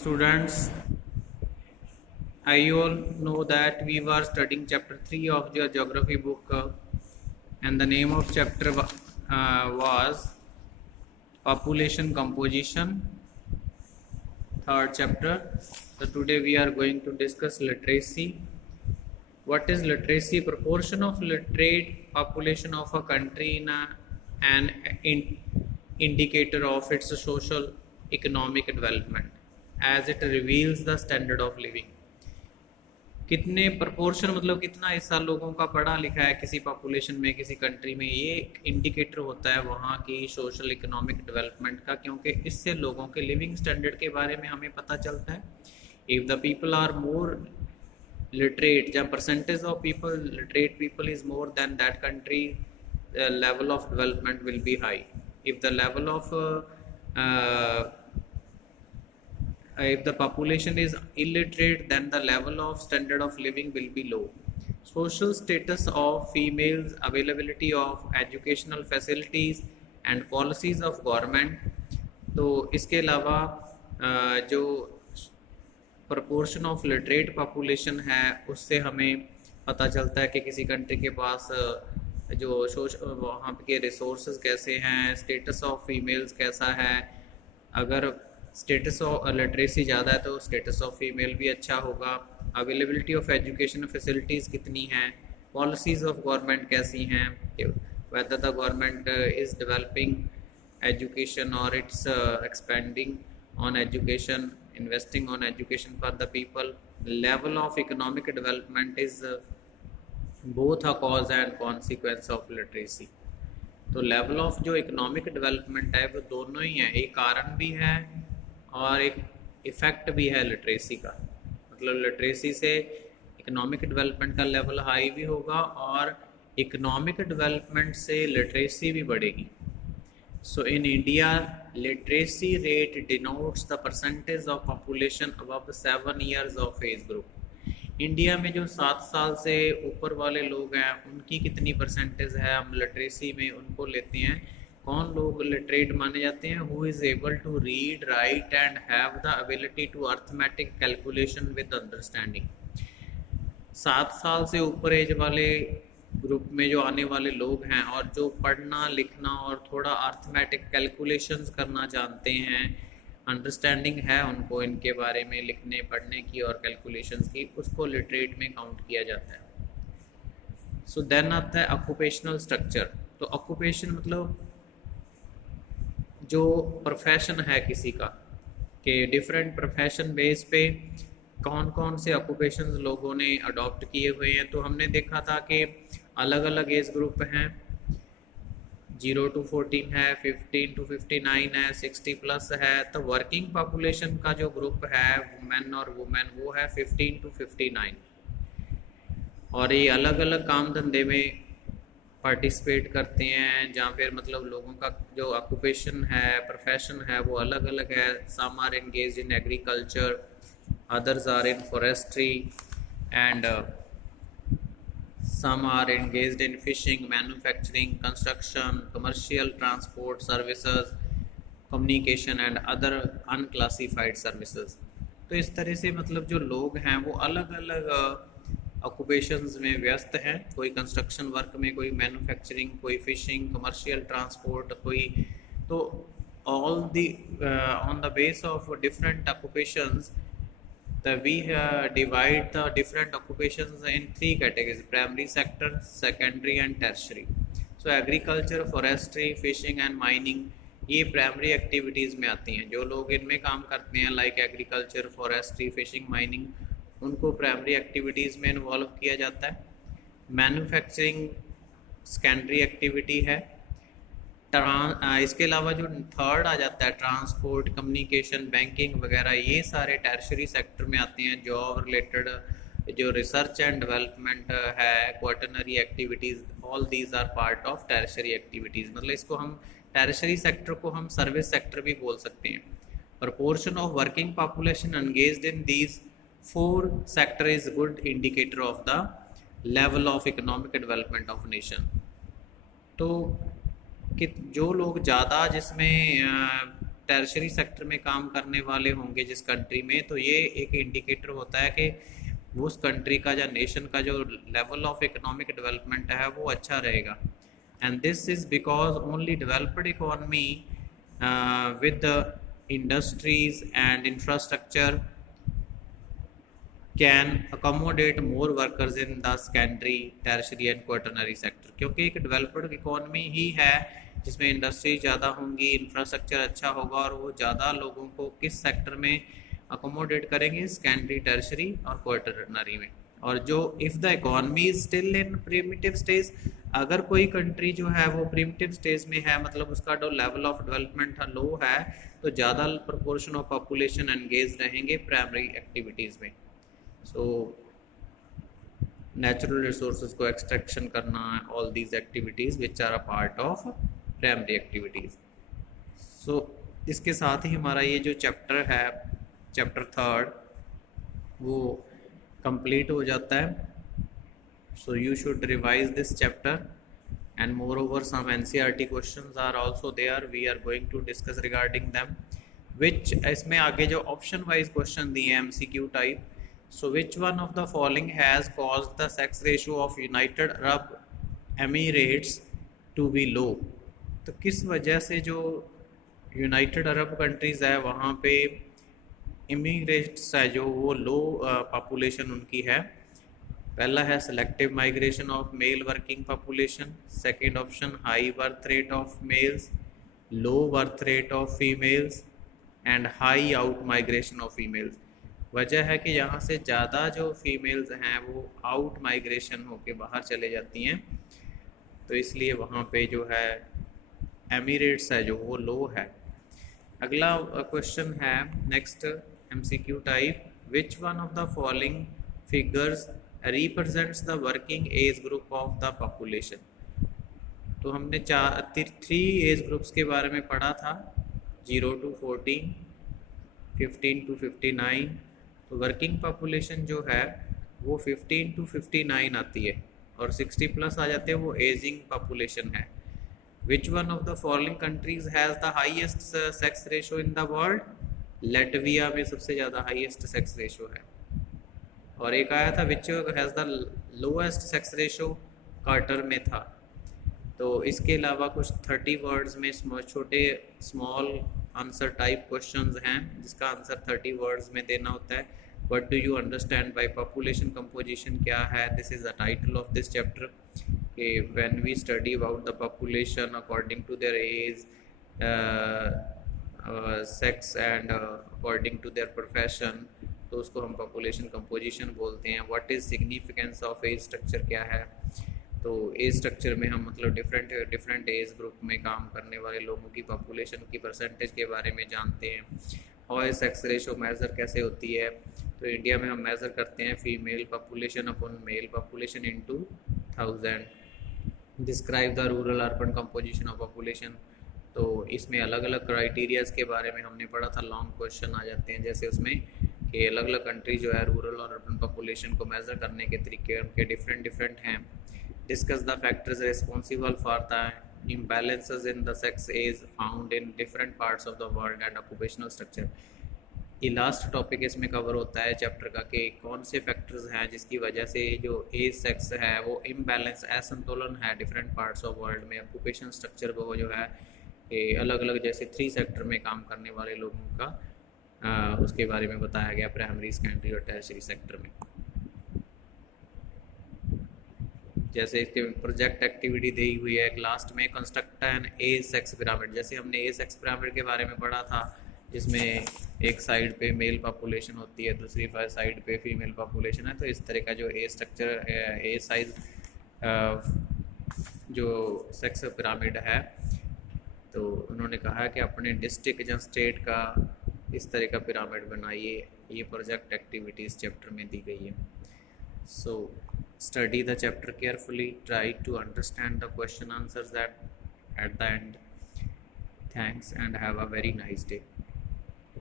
Students, I all know that we were studying chapter 3 of your geography book, and the name of chapter was population composition, third chapter. So today we are going to discuss literacy. What is literacy? Proportion of literate population of a country in an indicator of its social economic development as it reveals the standard of living. कितने proportion मतलब कितना हिस्सा लोगों का पढ़ा लिखा है किसी पॉपुलेशन में, किसी कंट्री में, ये एक इंडिकेटर होता है वहाँ की सोशल इकोनॉमिक डेवलपमेंट का, क्योंकि इससे लोगों के लिविंग स्टैंडर्ड के बारे में हमें पता चलता है. If the people are more literate, जब percentage of people literate people is more than that country, level of development will be high. If the level of if the population is illiterate, then the level of standard of living will be low. Social status of females, availability of educational facilities and policies of government. तो इसके अलावा जो proportion of literate population है उससे हमें पता चलता है कि किसी कंट्री के पास जो वहाँ के रिसोर्सेज कैसे हैं, स्टेटस ऑफ फीमेल्स कैसा है. अगर स्टेटस ऑफ लिटरेसी ज़्यादा है तो स्टेटस ऑफ फीमेल भी अच्छा होगा. अवेलेबिलिटी ऑफ एजुकेशन फैसिलिटीज़ कितनी हैं, पॉलिसीज़ ऑफ गवर्नमेंट कैसी हैं, whether the government is developing education और it's expending on education, investing on education for the people. Level of economic development is both a cause and consequence of literacy. तो level of जो economic development है वो दोनों ही हैं, एक कारण भी है और एक इफ़ेक्ट भी है लिटरेसी का. मतलब लिटरेसी से इकोनॉमिक डेवलपमेंट का लेवल हाई भी होगा और इकोनॉमिक डेवलपमेंट से लिटरेसी भी बढ़ेगी. So in India literacy rate denotes the percentage of population above 7 years of age group. India में जो 7 साल से ऊपर वाले लोग हैं उनकी कितनी परसेंटेज है, हम लिटरेसी में उनको लेते हैं. कौन लोग लिटरेट माने जाते हैं? Who is able to read, write and have the ability to arithmetic calculation with understanding. 7 साल से ऊपर एज वाले ग्रुप में जो आने वाले लोग हैं और जो पढ़ना लिखना और थोड़ा अर्थमेटिक कैलकुलेशंस करना जानते हैं, अंडरस्टैंडिंग है उनको इनके बारे में लिखने पढ़ने की और कैलकुलेशंस की, उसको लिटरेट में काउंट किया जाता है. सो देन आता है ऑक्यूपेशनल स्ट्रक्चर. तो ऑक्यूपेशन मतलब जो प्रोफेशन है किसी का, कि डिफरेंट प्रोफेशन बेस पे कौन कौन से ऑक्यूपेशंस लोगों ने अडॉप्ट किए हुए हैं. तो हमने देखा था कि अलग अलग एज ग्रुप हैं, 0 to 14 है, 15 to 59 है, 60+ है. तो वर्किंग पॉपुलेशन का जो ग्रुप है वुमेन और वुमेन वो है 15 to 59. और ये अलग अलग काम धंधे में पार्टिसिपेट करते हैं, जहाँ फिर मतलब लोगों का जो ऑक्यूपेशन है, प्रोफेशन है वो अलग अलग है. Some are engaged in agriculture, others are in forestry, and some are engaged in fishing, manufacturing, construction, commercial transport services, communication and other unclassified services. तो इस तरह से मतलब जो लोग हैं वो अलग अलग ऑक्यूपेशंस में व्यस्त हैं. कोई कंस्ट्रक्शन वर्क में, कोई मैन्युफैक्चरिंग, कोई फिशिंग, कमर्शियल ट्रांसपोर्ट, कोई. तो all the on the base of different occupations we divide the different occupations in 3 categories: primary sector, secondary and tertiary. So agriculture, forestry, fishing and mining ये primary activities में आती हैं. जो लोग इनमें काम करते हैं like agriculture, forestry, fishing, mining, उनको प्राइमरी एक्टिविटीज़ में इन्वॉल्व किया जाता है. मैन्युफैक्चरिंग सेकेंडरी एक्टिविटी है. इसके अलावा जो थर्ड आ जाता है ट्रांसपोर्ट, कम्युनिकेशन, बैंकिंग वगैरह, ये सारे टर्शरी सेक्टर में आते हैं. जॉब रिलेटेड जो रिसर्च एंड डेवलपमेंट है, quaternary activities, all these are part of tertiary activities. मतलब इसको हम टर्शरी सेक्टर को हम सर्विस सेक्टर भी बोल सकते हैं. Proportion of working population engaged in these 4 sector is good indicator of the level of economic development of nation. तो कि जो लोग ज़्यादा जिसमें टर्शरी सेक्टर में काम करने वाले होंगे जिस कंट्री में, तो ये एक इंडिकेटर होता है कि उस कंट्री का या नेशन का जो लेवल ऑफ इकोनॉमिक डेवलपमेंट है वो अच्छा रहेगा। And this is because only developed economy with the industries and infrastructure can accommodate more workers in the secondary, tertiary and quaternary sector, क्योंकि एक डेवलप्ड इकोनॉमी ही है जिसमें इंडस्ट्री ज़्यादा होंगी, इंफ्रास्ट्रक्चर अच्छा होगा और वो ज़्यादा लोगों को किस सेक्टर में अकोमोडेट करेंगे, सेकेंडरी, टर्शरी और क्वार्टरनरी में। और जो if the economy is still in primitive stage, अगर कोई कंट्री जो है वो प्रिमिटिव स्टेज में है, मतलब उसका जो लेवल ऑफ डेवलपमेंट लो है, तो ज़्यादा प्रोपोर्शन ऑफ पॉपुलेशन एंगेज रहेंगे प्राइमरी एक्टिविटीज़ में। सो नेचुरल रिसोर्सेज को एक्सट्रैक्शन करना, all these activities which are a part of primary activities. So इसके साथ ही हमारा ये जो चैप्टर है, चैप्टर 3, वो कंप्लीट हो जाता है। So you should revise this chapter, and moreover some NCERT questions are also there, we are going to discuss regarding them, which इसमें आगे जो option wise question दिए हैं MCQ type, so which one of the following has caused the sex ratio of United Arab Emirates to be low, तो किस वजह से जो यूनाइटेड अरब कंट्रीज़ है वहाँ पे इमिग्रेट्स है जो वो लो पॉपुलेशन उनकी है। पहला है selective migration of male working population, second option high birth rate of males, low birth rate of females and high out migration of females. वजह है कि यहाँ से ज़्यादा जो फीमेल्स हैं वो आउट माइग्रेशन होके बाहर चले जाती हैं, तो इसलिए वहाँ पे जो है एमिरेट्स है जो वो लो है। अगला क्वेश्चन है next MCQ type, which one of the following figures represents the working age group of the population। तो हमने 3 एज ग्रुप्स के बारे में पढ़ा था, 0 to 14, 15 to 59। तो वर्किंग पॉपुलेशन जो है वो 15 to 59 आती है और 60 प्लस आ जाते हैं, वो एजिंग पॉपुलेशन है। Which one of the following countries has the highest sex ratio in the world? Latvia में सबसे ज़्यादा हाईएस्ट सेक्स रेशो है। और एक आया था which has the lowest sex ratio, Qatar में था। तो इसके अलावा कुछ 30 वर्ड्स में छोटे स्मॉल आंसर टाइप क्वेश्चंस हैं जिसका आंसर 30 वर्ड्स में देना होता है। What do you understand by population composition क्या है? This is the title of this chapter. When we study about the population according to their age, sex and according to their profession, तो उसको हम population composition बोलते हैं। What is significance of age structure क्या है? तो as structure में हम मतलब डिफरेंट एज ग्रुप में काम करने वाले लोगों की पॉपुलेशन की परसेंटेज के बारे में जानते हैं। और सेक्स रेशो मेज़र कैसे होती है? तो इंडिया में हम मेज़र करते हैं female population upon mail population into 1000। Describe the rural urban composition of population, तो इसमें अलग अलग क्राइटेरियाज़ के बारे में हमने पढ़ा था, लॉन्ग क्वेश्चन आ जाते हैं जैसे उसमें कि अलग अलग कंट्री जो है रूरल और अर्बन पॉपुलेशन को मेज़र करने के तरीके उनके डिफरेंट हैं। Discuss the factors responsible for the imbalances in the sex age found in different parts of the world and occupational structure. ये लास्ट टॉपिक इसमें कवर होता है चैप्टर का कि कौन से फैक्टर्स हैं जिसकी वजह से जो एज सेक्स है वो इम्बैलेंस, असंतुलन है डिफरेंट पार्ट्स ऑफ वर्ल्ड में। ऑक्यूपेशन स्ट्रक्चर को जो है अलग अलग जैसे 3 सेक्टर में काम करने वाले लोगों का उसके बारे में बताया गया, प्राइमरी, सेकेंडरी और टर्शियरी सेक्टर में। जैसे इसके प्रोजेक्ट एक्टिविटी दी हुई है लास्ट में, construct an age sex pyramid. जैसे हमने एज सेक्स पिरामिड के बारे में पढ़ा था जिसमें एक साइड पे मेल पॉपुलेशन होती है, दूसरी साइड पे फीमेल पॉपुलेशन है। तो इस तरह का जो एज स्ट्रक्चर, एज साइज जो सेक्स पिरामिड है, तो उन्होंने कहा कि अपने डिस्ट्रिक्ट या स्टेट का इस तरह का पिरामिड बनाइए। ये प्रोजेक्ट एक्टिविटीज़ चैप्टर में दी गई है। So study the chapter carefully, try to understand the question answers at the end. Thanks and have a very nice day.